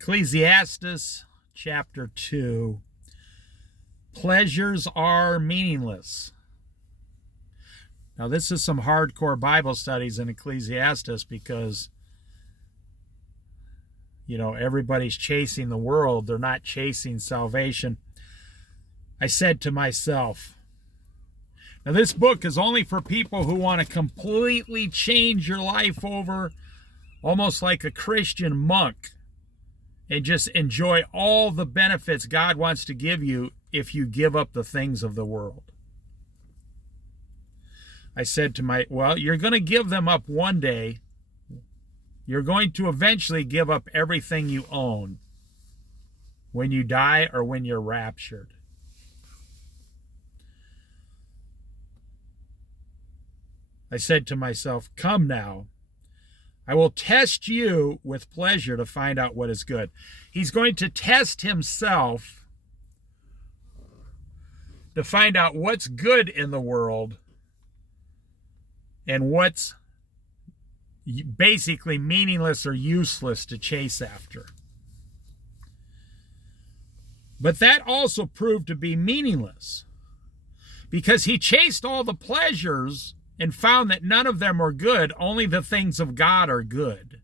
Ecclesiastes chapter 2. Pleasures are meaningless. Now, this is some hardcore Bible studies in Ecclesiastes because, everybody's chasing the world. They're not chasing salvation. I said to myself, now this book is only for people who want to completely change your life over, almost like a Christian monk, and just enjoy all the benefits God wants to give you if you give up the things of the world. I said to you're going to give them up one day. You're going to eventually give up everything you own when you die or when you're raptured. I said to myself, come now. I will test you with pleasure to find out what is good. He's going to test himself to find out what's good in the world and what's basically meaningless or useless to chase after. But that also proved to be meaningless because he chased all the pleasures and found that none of them were good. Only the things of God are good.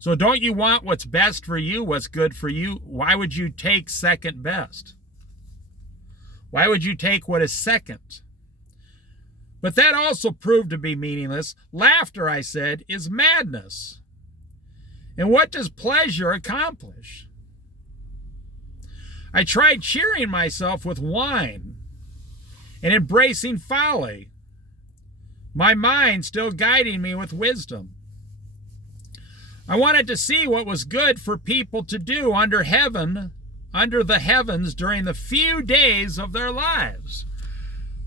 So don't you want what's best for you, what's good for you? Why would you take second best? Why would you take what is second? But that also proved to be meaningless. Laughter, I said, is madness. And what does pleasure accomplish? I tried cheering myself with wine and embracing folly, my mind still guiding me with wisdom. I wanted to see what was good for people to do under the heavens during the few days of their lives.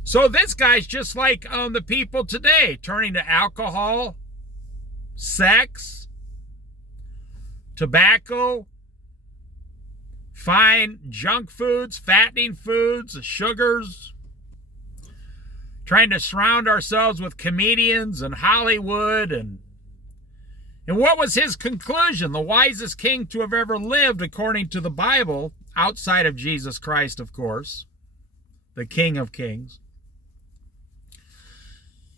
So this guy's just like the people today, turning to alcohol, sex, tobacco, fine junk foods, fattening foods, sugars, trying to surround ourselves with comedians and Hollywood. And what was his conclusion? The wisest king to have ever lived, according to the Bible, outside of Jesus Christ, of course, the King of Kings.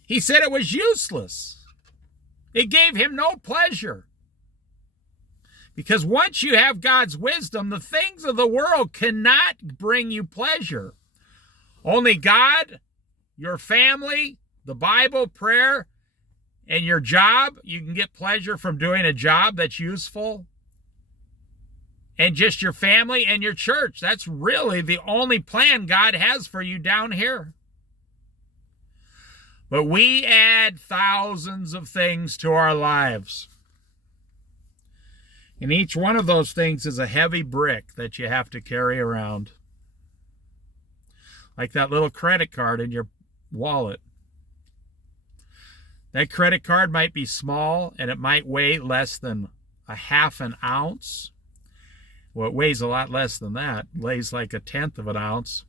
He said it was useless. It gave him no pleasure. Because once you have God's wisdom, the things of the world cannot bring you pleasure. Only God, your family, the Bible, prayer, and your job. You can get pleasure from doing a job that's useful. And just your family and your church. That's really the only plan God has for you down here. But we add thousands of things to our lives. And each one of those things is a heavy brick that you have to carry around. Like that little credit card in your wallet. That credit card might be small and it might weigh less than a half an ounce. Well, it weighs a lot less than that. It weighs like a tenth of an ounce.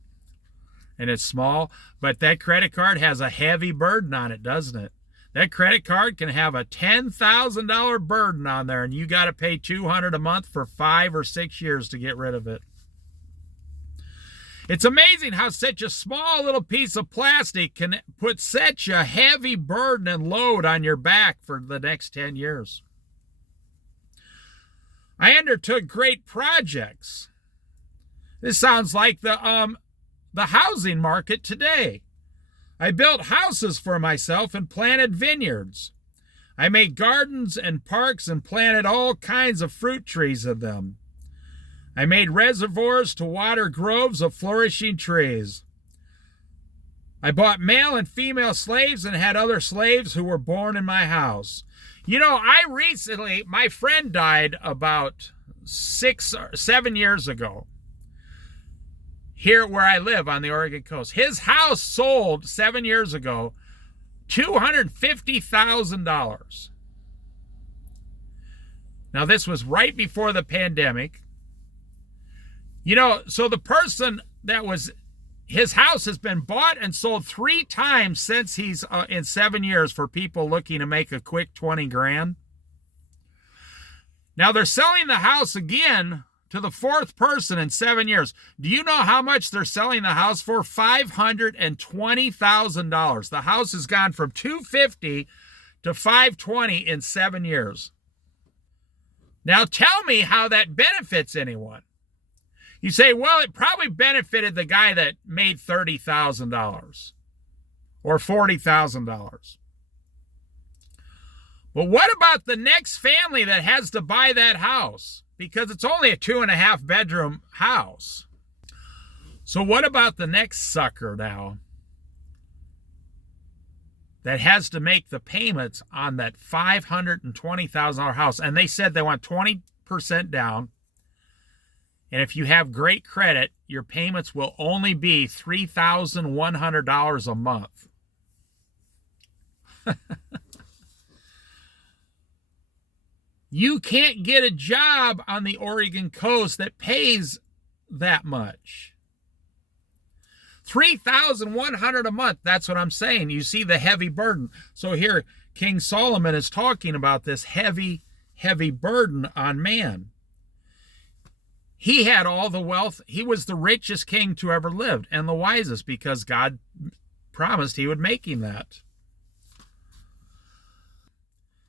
And it's small. But that credit card has a heavy burden on it, doesn't it? That credit card can have a $10,000 burden on there, and you got to pay $200 a month for 5 or 6 years to get rid of it. It's amazing how such a small little piece of plastic can put such a heavy burden and load on your back for the next 10 years. I undertook great projects. This sounds like the housing market today. I built houses for myself and planted vineyards. I made gardens and parks and planted all kinds of fruit trees in them. I made reservoirs to water groves of flourishing trees. I bought male and female slaves and had other slaves who were born in my house. My friend died about 6 or 7 years ago. Here where I live on the Oregon coast. His house sold 7 years ago, $250,000. Now this was right before the pandemic. So the person his house has been bought and sold 3 times since he's in 7 years for people looking to make a quick 20 grand. Now they're selling the house again to the fourth person in 7 years. Do you know how much they're selling the house for? $520,000. The house has gone from $250,000 to $520,000 in 7 years. Now tell me how that benefits anyone. You say, well, it probably benefited the guy that made $30,000 or $40,000. But what about the next family that has to buy that house? Because it's only a 2.5 bedroom house. So what about the next sucker now that has to make the payments on that $520,000 house? And they said they want 20% down. And if you have great credit, your payments will only be $3,100 a month. You can't get a job on the Oregon coast that pays that much. $3,100 a month, that's what I'm saying. You see the heavy burden. So here, King Solomon is talking about this heavy, heavy burden on man. He had all the wealth. He was the richest king to ever lived and the wisest because God promised he would make him that.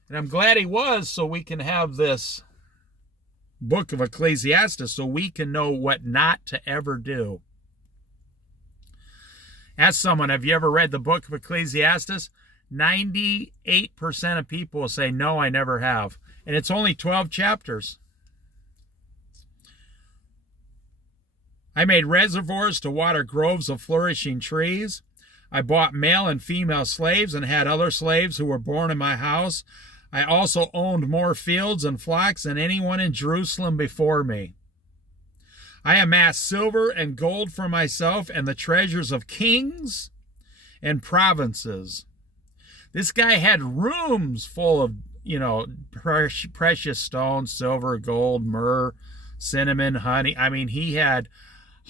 And I'm glad he was, so we can have this book of Ecclesiastes so we can know what not to ever do. Ask someone, have you ever read the book of Ecclesiastes? 98% of people will say, no, I never have. And it's only 12 chapters. I made reservoirs to water groves of flourishing trees. I bought male and female slaves and had other slaves who were born in my house. I also owned more fields and flocks than anyone in Jerusalem before me. I amassed silver and gold for myself and the treasures of kings and provinces. This guy had rooms full of, precious stones, silver, gold, myrrh, cinnamon, honey. I mean, he had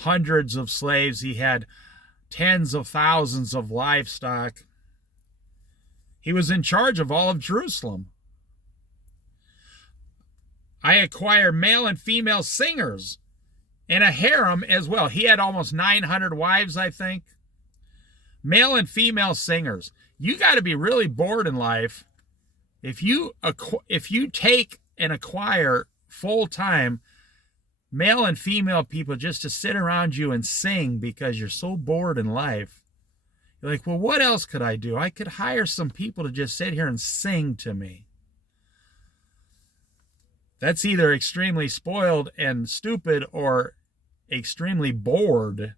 hundreds of slaves. He had tens of thousands of livestock. He was in charge of all of Jerusalem. I acquired male and female singers and a harem as well. He had almost 900 wives, I think. Male and female singers. You got to be really bored in life if you take and acquire full-time male and female people just to sit around you and sing because you're so bored in life. You're like, well, what else could I do? I could hire some people to just sit here and sing to me. That's either extremely spoiled and stupid or extremely bored.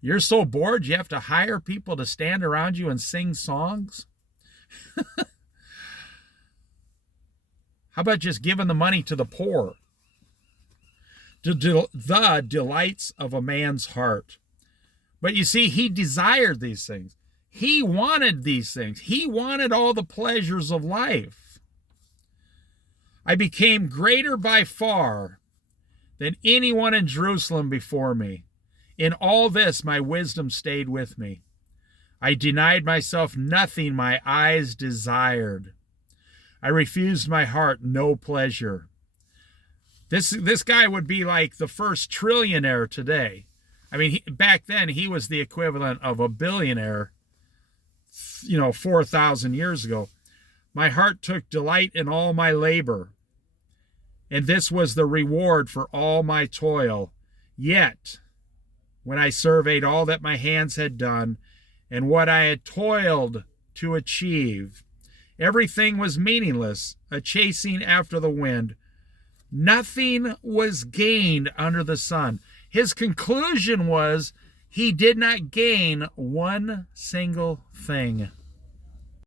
You're so bored you have to hire people to stand around you and sing songs? How about just giving the money to the poor? The delights of a man's heart. But you see, he desired these things. He wanted these things. He wanted all the pleasures of life. I became greater by far than anyone in Jerusalem before me. In all this, my wisdom stayed with me. I denied myself nothing my eyes desired. I refused my heart no pleasure. This guy would be like the first trillionaire today. I mean, back then, he was the equivalent of a billionaire, 4,000 years ago. My heart took delight in all my labor, and this was the reward for all my toil. Yet, when I surveyed all that my hands had done and what I had toiled to achieve, everything was meaningless, a chasing after the wind. Nothing was gained under the sun. His conclusion was he did not gain one single thing.